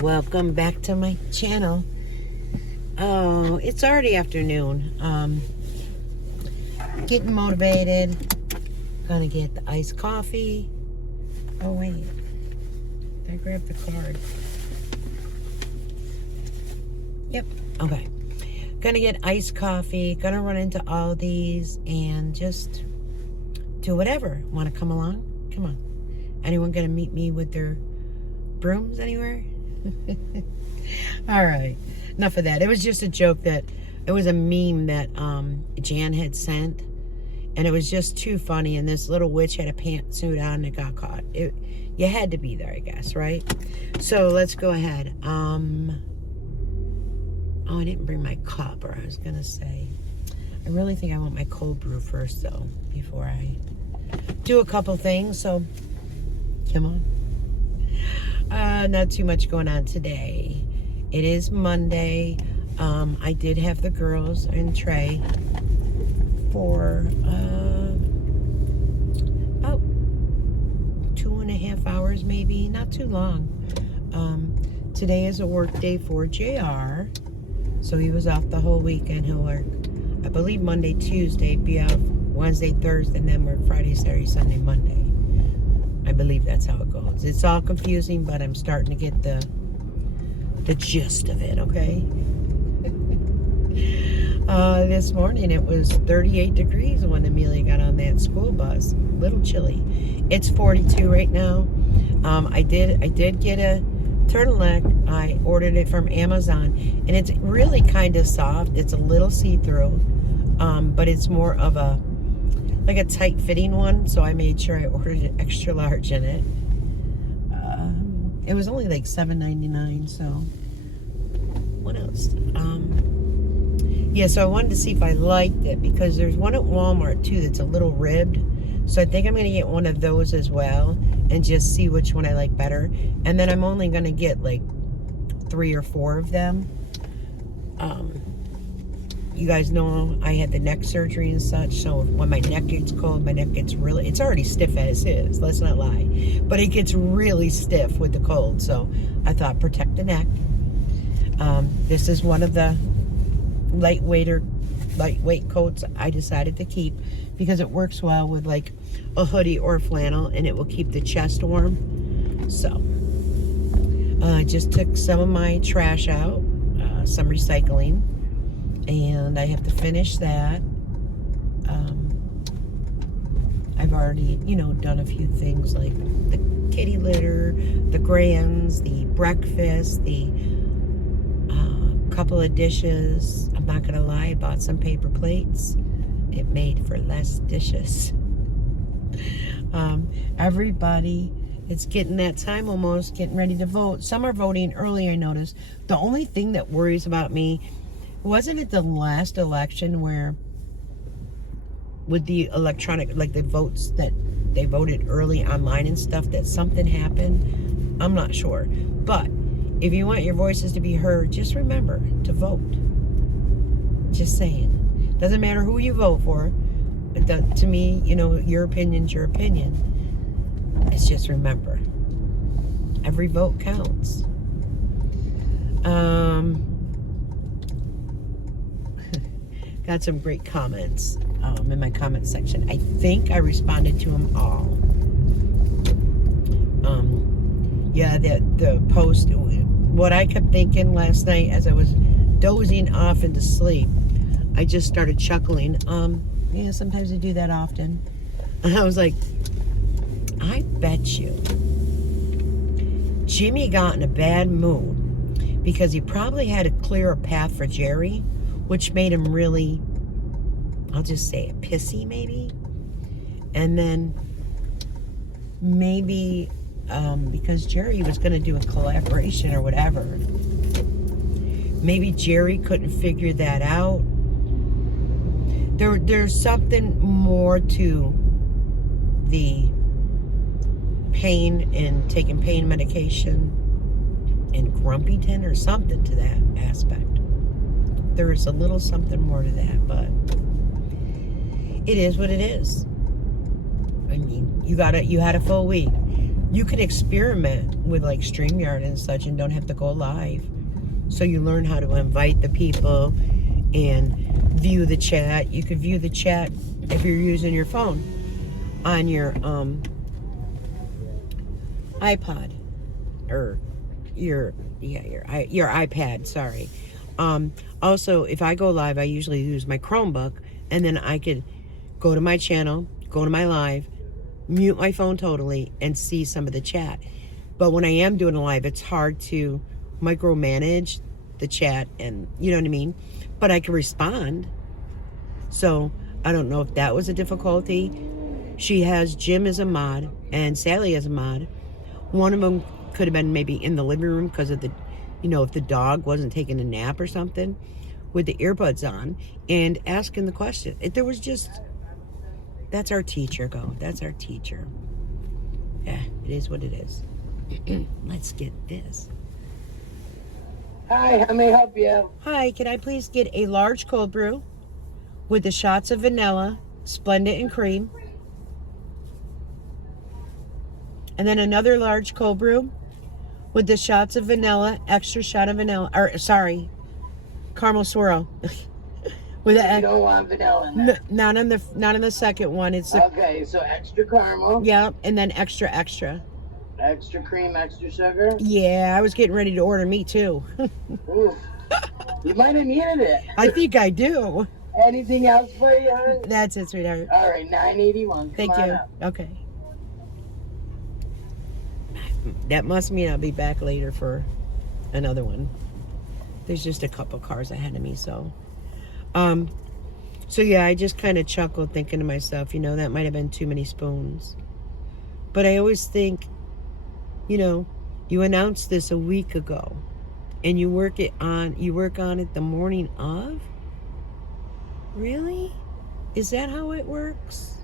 Welcome back to my channel. Oh, it's already afternoon. Getting motivated. Gonna get the iced coffee. Oh wait, I grabbed the card. Yep. Okay. Gonna get iced coffee. Gonna run into Aldi's and just do whatever. Want to come along? Come on. Anyone gonna meet me with their brooms anywhere? All right, enough of that. It was just a joke that it was a meme that Jan had sent, and it was just too funny. And this little witch had a pantsuit on and it got caught. You had to be there, I guess, right? So let's go ahead. Oh, I didn't bring my cup, or I was gonna say, I really think I want my cold brew first though before I do a couple things. So come on. Not too much going on today. It is Monday. I did have the girls and Trey for about 2.5 hours, maybe. Not too long. Today is a work day for JR. So he was off the whole weekend. He'll work, I believe, Monday, Tuesday, be off Wednesday, Thursday, and then work Friday, Saturday, Sunday, Monday. I believe that's how it goes. It's all confusing, but I'm starting to get the gist of it, okay? This morning it was 38 degrees when Amelia got on that school bus. A little chilly. It's 42 right now. I did get a turtleneck. I ordered it from Amazon, and it's really kind of soft. It's a little see-through, but it's more of a tight fitting one, so I made sure I ordered an extra large in it. It was only like $7.99, so what else? Yeah, so I wanted to see if I liked it, because there's one at Walmart too that's a little ribbed, so I think I'm gonna get one of those as well and just see which one I like better. And then I'm only gonna get like 3 or 4 of them. You guys know I had the neck surgery and such, so when my neck gets cold, my neck gets really, it's already stiff as is, let's not lie, but it gets really stiff with the cold, so I thought protect the neck. This is one of the lightweight coats I decided to keep because it works well with like a hoodie or a flannel, and it will keep the chest warm. So I just took some of my trash out, some recycling, and I have to finish that. I've already, done a few things like the kitty litter, the grands, the breakfast, the couple of dishes. I'm not gonna lie, I bought some paper plates. It made for less dishes. Everybody, it's getting that time almost, getting ready to vote. Some are voting early, I noticed. The only thing that worries about me, wasn't it the last election where with the electronic, like the votes that they voted early online and stuff, that something happened? I'm not sure. But if you want your voices to be heard, just remember to vote. Just saying. Doesn't matter who you vote for. But to me, your opinion's your opinion. It's just remember, every vote counts. Got some great comments in my comment section. I think I responded to them all. Yeah, the post, what I kept thinking last night as I was dozing off into sleep, I just started chuckling. Yeah, sometimes I do that often. And I was like, I bet you Jimmy got in a bad mood because he probably had to clear a path for Jerry, which made him really, I'll just say it, pissy maybe. And then maybe because Jerry was going to do a collaboration or whatever, maybe Jerry couldn't figure that out. There's something more to the pain and taking pain medication and Grumpyton or something to that aspect. There is a little something more to that, but it is what it is. I mean, you had a full week. you can experiment with like StreamYard and such and don't have to go live. So you learn how to invite the people and view the chat. You could view the chat if you're using your phone on your iPod or your iPad, sorry. Also, if I go live, I usually use my Chromebook, and then I could go to my channel, go to my live, mute my phone totally, and see some of the chat. But when I am doing a live, it's hard to micromanage the chat, and you know what I mean? But I can respond. So I don't know if that was a difficulty. She has Jim as a mod and Sally as a mod. One of them could have been maybe in the living room because of the, if the dog wasn't taking a nap or something, with the earbuds on and asking the question. There was just, that's our teacher, That's our teacher. Yeah, it is what it is. Let's get this. Hi, how may I help you? Hi, can I please get a large cold brew with the shots of vanilla, Splendid and cream. And then another large cold brew with the shots of vanilla, extra shot of vanilla, caramel swirl. With you don't want vanilla in there? Not in the second one. It's okay, so extra caramel. Yeah, and then extra. Extra cream, extra sugar? Yeah, I was getting ready to order me too. Oof. You might have needed it. I think I do. Anything else for you, honey? That's it, sweetheart. All right, $9.81. Thank you. Up. Okay. That must mean I'll be back later for another one. There's just a couple cars ahead of me, so. So yeah, I just kind of chuckled thinking to myself, that might have been too many spoons. But I always think, you announced this a week ago and you work on it the morning of? Really? Is that how it works?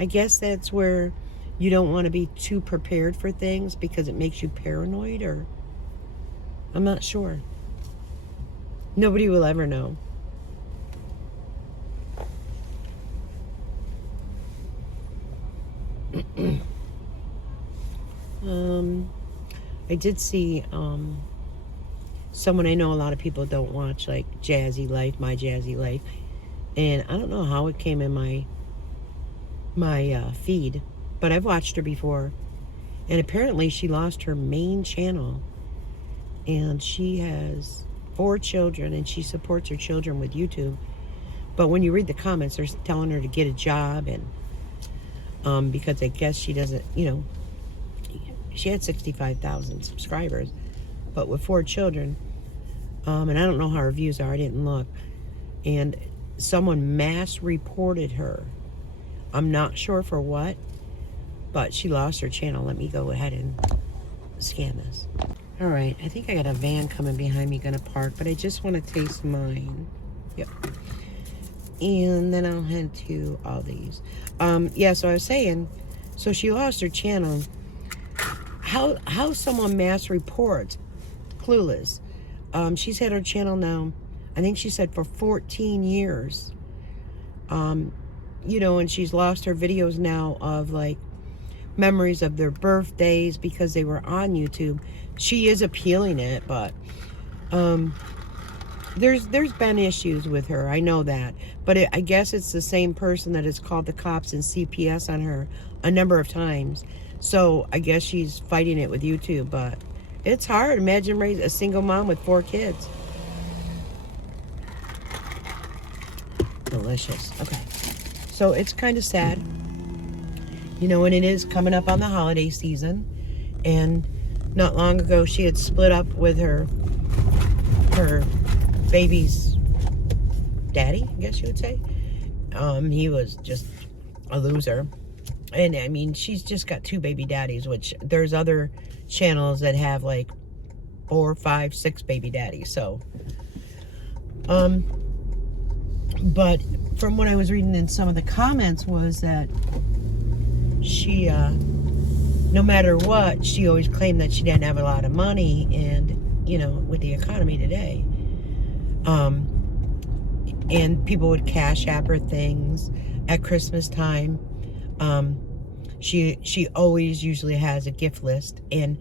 I guess that's where you don't want to be too prepared for things because it makes you paranoid, or I'm not sure. Nobody will ever know. I did see someone I know a lot of people don't watch, like Jazzy Life, My Jazzy Life, and I don't know how it came in my feed, but I've watched her before, and apparently she lost her main channel, and she has 4 children, and she supports her children with YouTube. But when you read the comments, they're telling her to get a job, and because I guess she doesn't, she had 65,000 subscribers, but with 4 children, and I don't know how her views are, I didn't look, and someone mass reported her. I'm not sure for what, but she lost her channel. Let me go ahead and scan this. All right, I think I got a van coming behind me gonna park, but I just want to taste mine. Yep. And then I'll head to all these. Yeah, so I was saying, so she lost her channel. How someone mass reports, clueless. She's had her channel now, I think she said for 14 years. And she's lost her videos now of like memories of their birthdays because they were on YouTube. She is appealing it, but there's been issues with her. I know that, but I guess it's the same person that has called the cops and CPS on her a number of times. So I guess she's fighting it with YouTube, but it's hard. Imagine raising a single mom with 4 kids. Delicious. Okay. So it's kind of sad, and it is coming up on the holiday season. And not long ago, she had split up with her baby's daddy, I guess you would say. He was just a loser. And I mean, she's just got 2 baby daddies, which there's other channels that have like 4, 5, 6 baby daddies. So, but from what I was reading in some of the comments was that she, no matter what, she always claimed that she didn't have a lot of money, and with the economy today, and people would cash app her things at Christmas time. She always usually has a gift list, and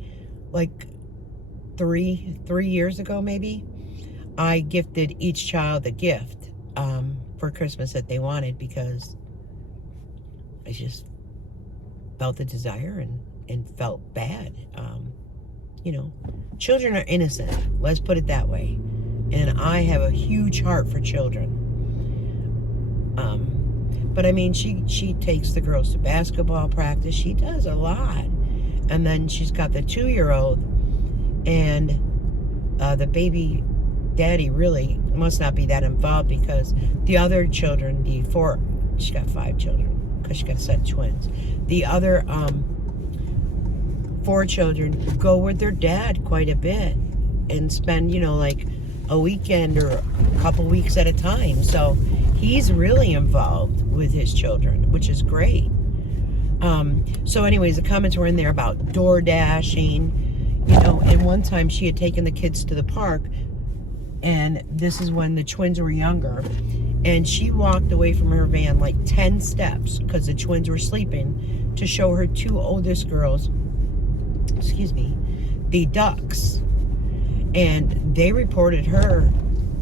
like three years ago maybe, I gifted each child a gift for Christmas that they wanted, because I just felt the desire and felt bad. You know, children are innocent, let's put it that way, and I have a huge heart for children. But I mean, she takes the girls to basketball practice. She does a lot. And then she's got the 2-year-old, and the baby daddy really must not be that involved, because the other children, she's got 5 children, because she got a set of twins. The other 4 children go with their dad quite a bit and spend, like a weekend or a couple weeks at a time. So he's really involved with his children, which is great. So anyways, the comments were in there about door dashing, and one time she had taken the kids to the park, and this is when the twins were younger, and she walked away from her van like 10 steps because the twins were sleeping, to show her 2 oldest girls, the ducks. And they reported her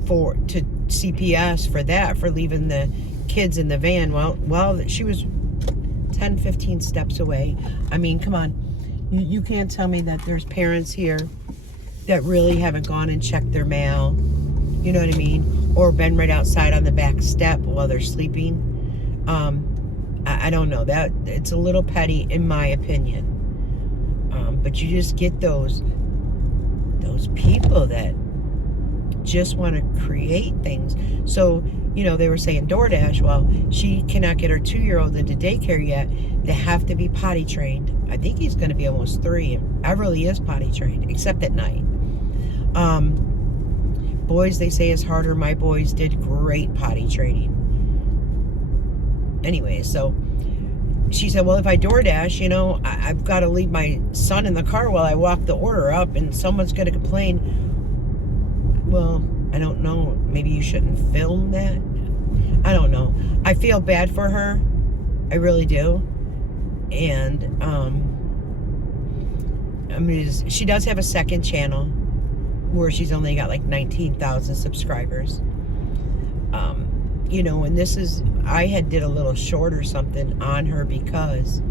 to CPS for leaving the kids in the van while she was 10, 15 steps away. I mean, come on. You can't tell me that there's parents here that really haven't gone and checked their mail, you know what I mean? Or been right outside on the back step while they're sleeping. I don't know. That it's a little petty in my opinion. But you just get those people that just want to create things. So, they were saying DoorDash. Well, she cannot get her 2-year-old into daycare yet. They have to be potty trained. I think he's going to be almost 3. And Everly is potty trained, except at night. Boys, they say, is harder. My boys did great potty training. Anyway, so she said, well, if I DoorDash, I've got to leave my son in the car while I walk the order up, and someone's going to complain. Well, I don't know. Maybe you shouldn't film that. I don't know. I feel bad for her. I really do. And, she does have a second channel where she's only got like 19,000 subscribers. And I had did a little short or something on her because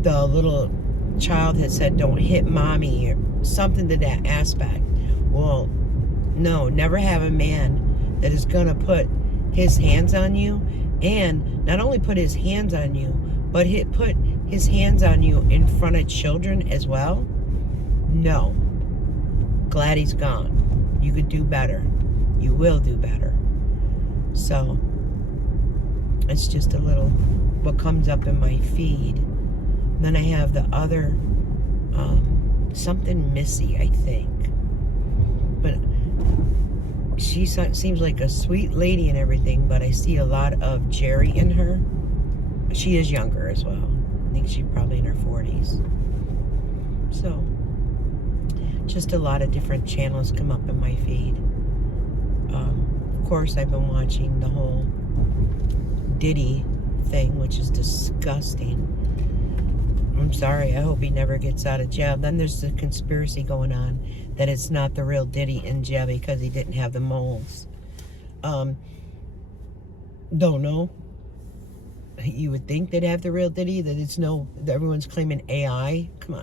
the little child had said, don't hit mommy, or something to that aspect. Well, no, never have a man that is going to put his hands on you, and not only put his hands on you, but put his hands on you in front of children as well. No. Glad he's gone. You could do better. You will do better. So, it's just a little what comes up in my feed. Then I have the other, something Missy, I think. But she seems like a sweet lady and everything, but I see a lot of Jerry in her. She is younger as well. I think she's probably in her 40s. So, just a lot of different channels come up in my feed. Of course, I've been watching the whole Dy-Dee thing, which is disgusting. I'm sorry. I hope he never gets out of jail. Then there's the conspiracy going on that it's not the real Dy-Dee in jail because he didn't have the moles. Don't know. You would think they'd have the real Dy-Dee, that everyone's claiming AI. Come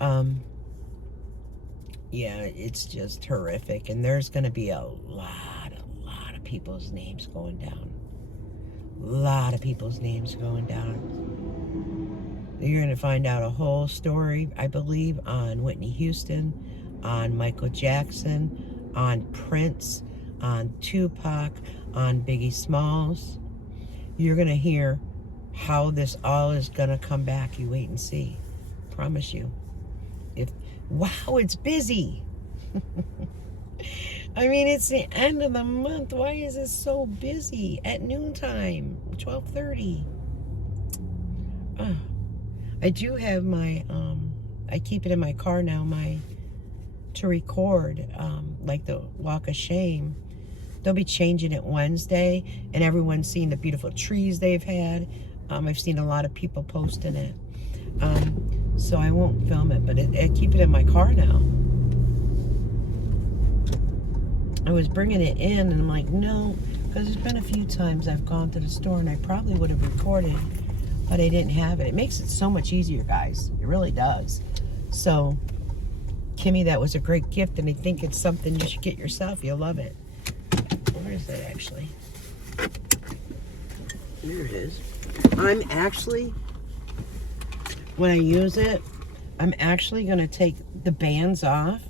on. Yeah, it's just horrific. And there's going to be a lot of people's names going down. A lot of people's names going down. You're going to find out a whole story, I believe, on Whitney Houston, on Michael Jackson, on Prince, on Tupac, on Biggie Smalls. You're going to hear how this all is going to come back. You wait and see. Promise you. Wow, it's busy. I mean, it's the end of the month. Why is it so busy at noontime, 12:30? I do have my, I keep it in my car now, to record, like the Walk of Shame. They'll be changing it Wednesday, and everyone's seeing the beautiful trees they've had. I've seen a lot of people posting it. So I won't film it, but I keep it in my car now. I was bringing it in, and I'm like, no, because there's been a few times I've gone to the store, and I probably would have recorded, but I didn't have it. It makes it so much easier, guys. It really does. So, Kimmy, that was a great gift, and I think it's something you should get yourself. You'll love it. Where is it, actually? There it is. I'm actually, when I use it, I'm actually going to take the bands off.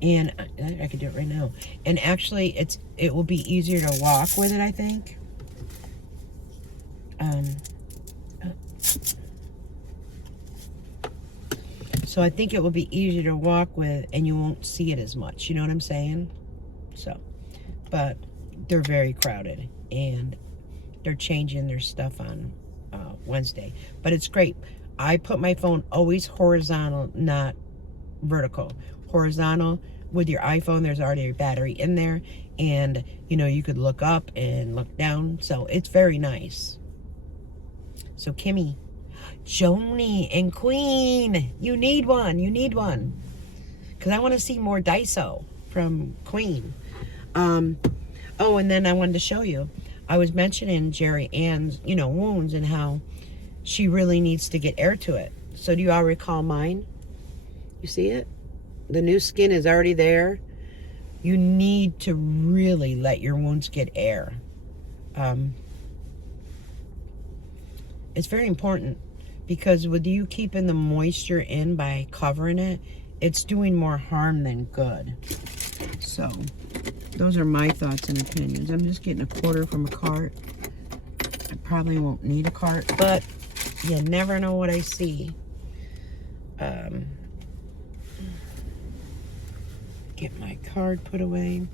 And I could do it right now. And actually, it will be easier to walk with it, I think. So I think it will be easier to walk with, and you won't see it as much. You know what I'm saying? So, but they're very crowded, and they're changing their stuff on Wednesday. But it's great. I put my phone always horizontal, not vertical. Horizontal. With your iPhone, there's already a battery in there, and you could look up and look down, so it's very nice. So Kimmy, Joni, and Queen, you need one, because I want to see more Daiso from Queen. Oh, and then I wanted to show you, I was mentioning Jerry Ann's wounds, and how she really needs to get air to it. So do you all recall mine? You see it? The new skin is already there. You need to really let your wounds get air. It's very important, because with you keeping the moisture in by covering it, it's doing more harm than good. So those are my thoughts and opinions. I'm just getting a quarter from a cart. I probably won't need a cart, but you never know what I see. Get my card put away.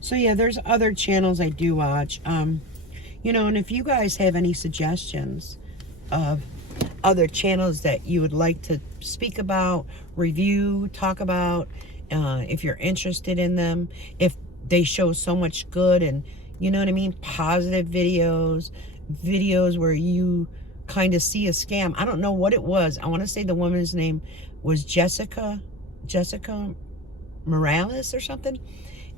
So yeah, there's other channels I do watch. And if you guys have any suggestions of other channels that you would like to speak about, review, talk about, if you're interested in them, if they show so much good and positive videos where you kind of see a scam. I don't know what it was. I want to say the woman's name was Jessica Morales or something,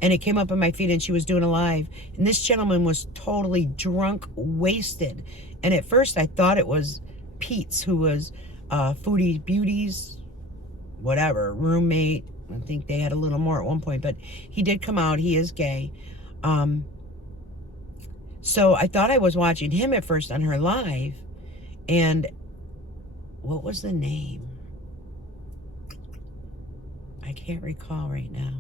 and it came up on my feed, and she was doing a live, and this gentleman was totally drunk, wasted, and at first I thought it was Pete's, who was Foodie Beauty's whatever roommate. I think they had a little more at one point, but he did come out. He is gay. So I thought I was watching him at first on her live, and what was the name? I can't recall right now.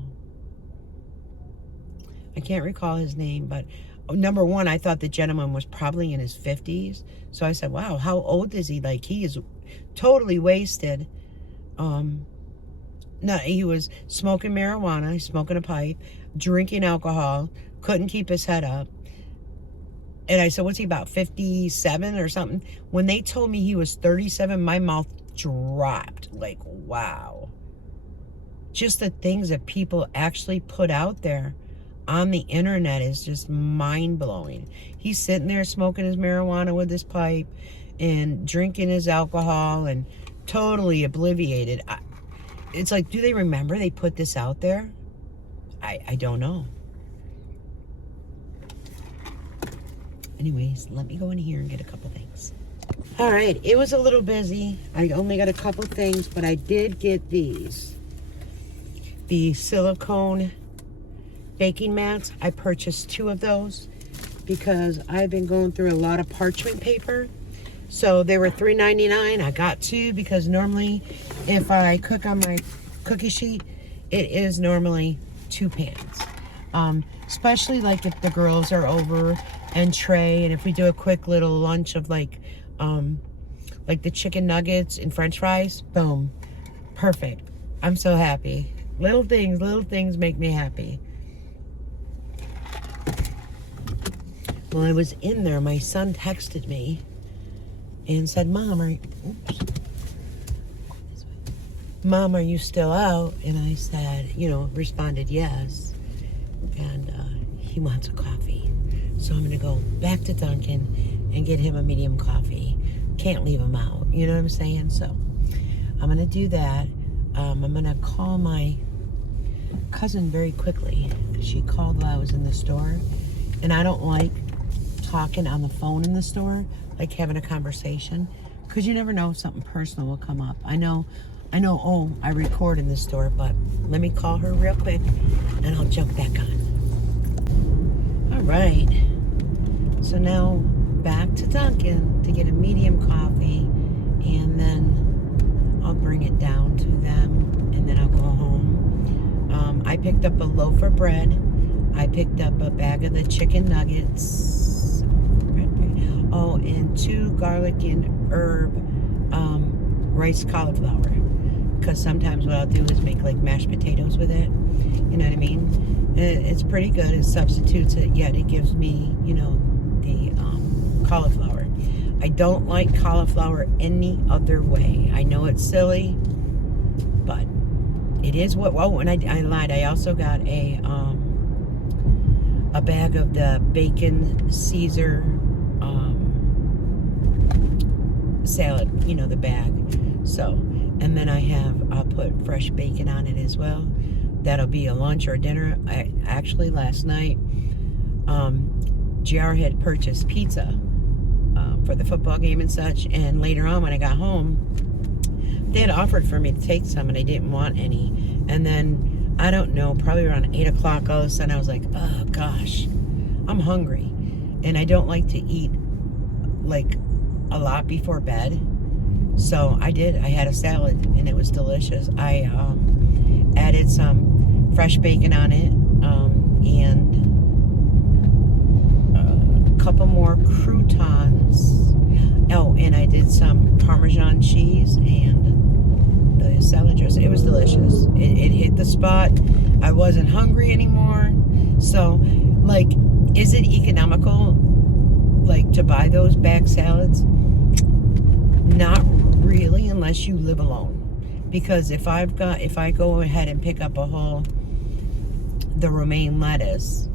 I can't recall his name, but number one, I thought the gentleman was probably in his 50s. So I said, wow, how old is he? Like, he is totally wasted. No, he was smoking marijuana, smoking a pipe, drinking alcohol, couldn't keep his head up. And I said, what's he, about 57 or something? When they told me he was 37, my mouth dropped. Like, wow. Just the things that people actually put out there on the internet is just mind-blowing. He's sitting there smoking his marijuana with his pipe and drinking his alcohol and totally obliviated. It's like, do they remember they put this out there? I don't know. Anyways, let me go in here and get a couple things. All right, it was a little busy. I only got a couple things, but I did get these. The silicone baking mats. I purchased 2 of those because I've been going through a lot of parchment paper. So they were $3.99. I got 2 because normally if I cook on my cookie sheet, it is normally 2 pans. Especially like if the girls are over and Trey, and if we do a quick little lunch of like the chicken nuggets and french fries, boom, perfect. I'm so happy. Little things make me happy. When I was in there, my son texted me and said, Mom, are you still out? And I said, responded yes. And he wants a coffee. So I'm going to go back to Dunkin' and get him a medium coffee. Can't leave him out. You know what I'm saying? So I'm going to do that. I'm going to call my cousin very quickly. She called while I was in the store. And I don't like talking on the phone in the store, like having a conversation, because you never know if something personal will come up. I know, oh, I record in the store, but let me call her real quick and I'll jump back on. All right. So now back to Dunkin' to get a medium coffee, and then I'll bring it down to them, and then I'll go home. I picked up a loaf of bread. I picked up a bag of the chicken nuggets. Oh, and 2 garlic and herb rice cauliflower. Because sometimes what I'll do is make like mashed potatoes with it. You know what I mean? It's pretty good. It substitutes it, yet it gives me, you know, the cauliflower. I don't like cauliflower any other way. I know it's silly, but it is what. Oh, and I lied. I also got a bag of the bacon Caesar salad. You know, the bag. So, and then I'll put fresh bacon on it as well. That'll be a lunch or dinner. I actually last night, JR had purchased pizza for the football game and such, and later on when I got home, they had offered for me to take some, and I didn't want any. And then, I don't know, probably around 8 o'clock, all of a sudden I was like, oh gosh, I'm hungry. And I don't like to eat like a lot before bed. So I did. I had a salad, and it was delicious. I added some fresh bacon on it, and a couple more croutons. Oh, and I did some Parmesan cheese and the salad dressing. It was delicious. It hit the spot. I wasn't hungry anymore. So, like, is it economical, like, to buy those bag salads? Not really, unless you live alone. Because if I go ahead and pick up the romaine lettuce,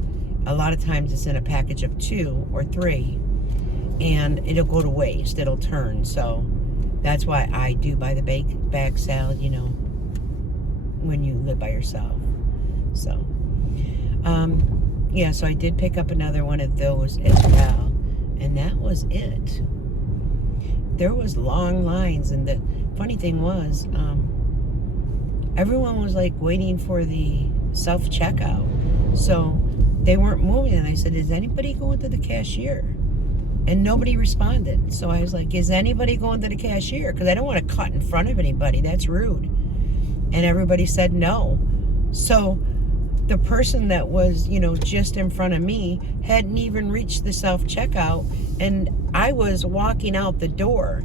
a lot of times it's in a package of 2 or 3, and it'll go to waste. It'll turn. So that's why I do buy the bag salad, you know, when you live by yourself. So, yeah, so I did pick up another one of those as well, and that was it. There was long lines, and the funny thing was, everyone was like waiting for the self-checkout, so they weren't moving. And I said, is anybody going to the cashier? And nobody responded. So I was like, is anybody going to the cashier? Because I don't want to cut in front of anybody. That's rude. And everybody said no. So the person that was, you know, just in front of me hadn't even reached the self-checkout, and I was walking out the door.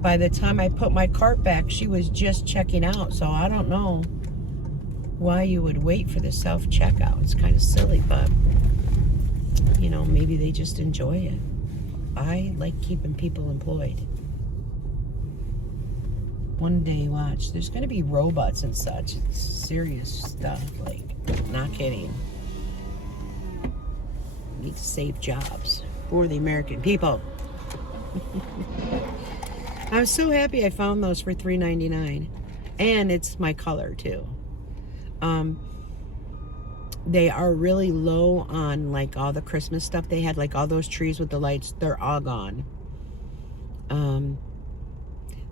By the time I put my cart back, she was just checking out. So I don't know why you would wait for the self-checkout. It's kind of silly, but, you know, maybe they just enjoy it. I like keeping people employed. One day, watch, there's going to be robots and such. It's serious stuff, like, not kidding. We need to save jobs for the American people. I was so happy I found those for $3.99, and it's my color too. They are really low on like all the Christmas stuff they had, like all those trees with the lights. They're all gone.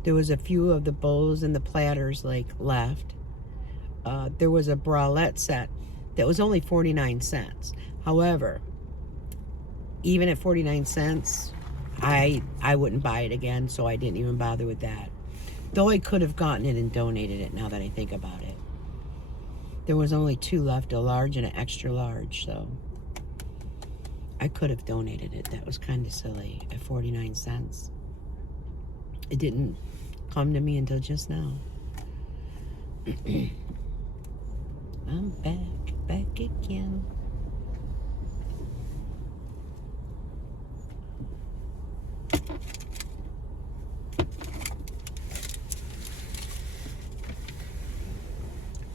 There was a few of the bowls and the platters like left. There was a bralette set that was only 49 cents. However, even at 49 cents, I wouldn't buy it again, so I didn't even bother with that. Though I could have gotten it and donated it, now that I think about it. There was only 2 left, a large and an extra large, so I could have donated it. That was kind of silly at 49 cents. It didn't come to me until just now. I'm back again.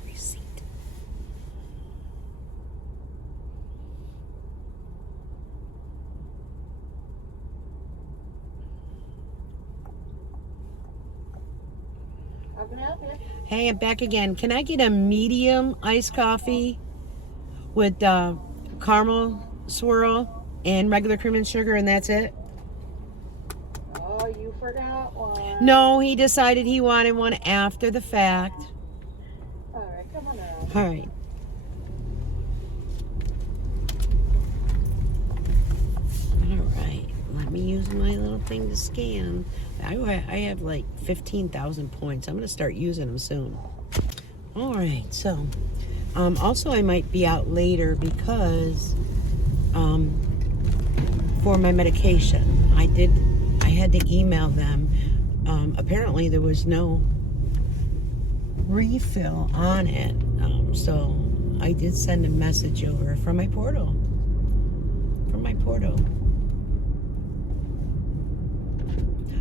Receipt. can I help you? Hey, I'm back again. Can I get a medium iced coffee with caramel swirl and regular cream and sugar, and that's it? Oh, you forgot one. No, he decided he wanted one after the fact. All right, come on out. All right. All right. Let me use my little thing to scan. I have like 15,000 points. I'm going to start using them soon. All right. So, also I might be out later because for my medication. I had to email them. Apparently there was no refill on it. So I did send a message over from my portal.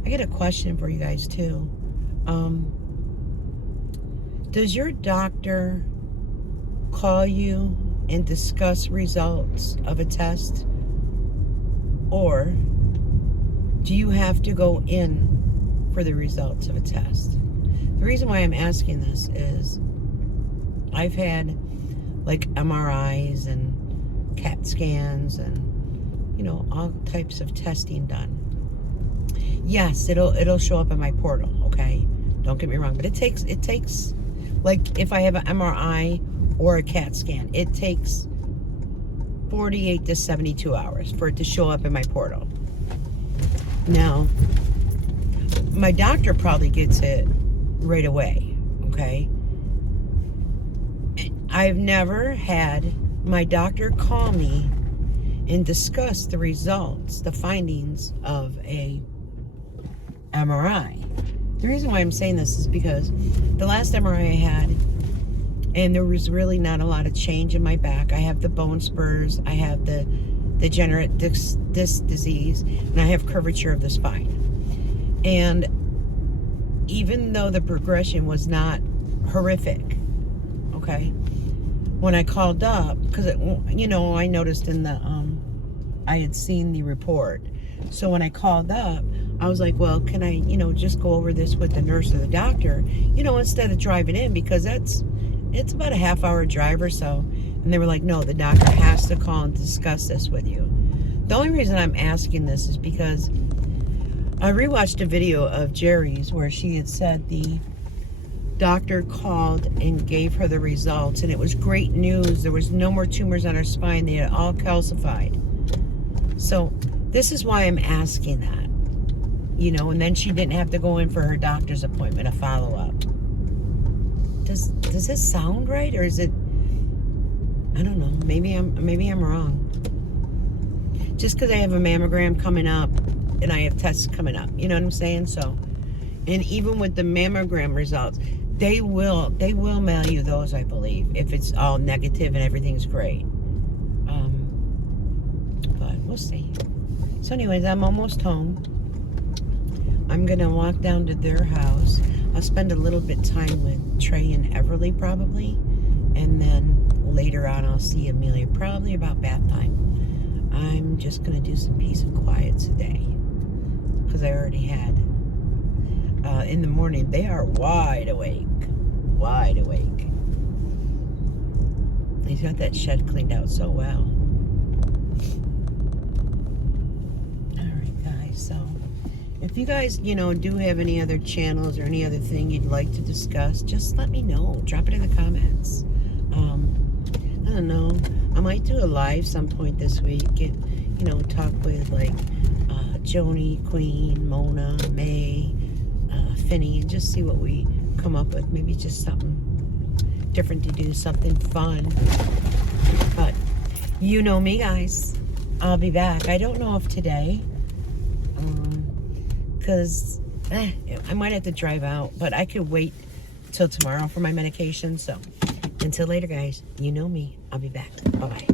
I got a question for you guys too. Does your doctor call you and discuss results of a test? Or do you have to go in for the results of a test? The reason why I'm asking this is I've had like MRIs and CAT scans and all types of testing done. Yes, it'll show up in my portal, okay? Don't get me wrong, but it takes like if I have an MRI or a CAT scan, it takes 48 to 72 hours for it to show up in my portal. Now, my doctor probably gets it right away, okay? I've never had my doctor call me and discuss the results, the findings of a MRI. The reason why I'm saying this is because the last MRI I had, and there was really not a lot of change in my back. I have the bone spurs, I have the degenerate disc disease, and I have curvature of the spine. And even though the progression was not horrific, okay, when I called up, because I noticed in the I had seen the report, so when I called up, I was like, well, can I just go over this with the nurse or the doctor, instead of driving in, because it's about a half-hour drive or so. And they were like, no, the doctor has to call and discuss this with you. The only reason I'm asking this is because I rewatched a video of Jerry's where she had said the doctor called and gave her the results, and it was great news. There was no more tumors on her spine. They had all calcified. So this is why I'm asking that. And then she didn't have to go in for her doctor's appointment, a follow-up. Does this sound right, or is it? I don't know. Maybe I'm wrong. Just because I have a mammogram coming up and I have tests coming up, you know what I'm saying? So, and even with the mammogram results, they will mail you those, I believe, if it's all negative and everything's great. But we'll see. So, anyways, I'm almost home. I'm gonna walk down to their house. I'll spend a little bit time with Trey and Everly probably, and then later on I'll see Amelia probably about bath time. I'm just gonna do some peace and quiet today because I already had in the morning. They are wide awake. He's got that shed cleaned out so well. Alright guys, so if you guys, do have any other channels or any other thing you'd like to discuss, just let me know. Drop it in the comments. I don't know. I might do a live some point this week. Talk with like Joni, Queen, Mona, May, Finny, and just see what we come up with. Maybe just something different to do, something fun. But you know me, guys. I'll be back. I don't know if today, because I might have to drive out, but I could wait till tomorrow for my medication. So until later, guys, you know me. I'll be back. Bye-bye.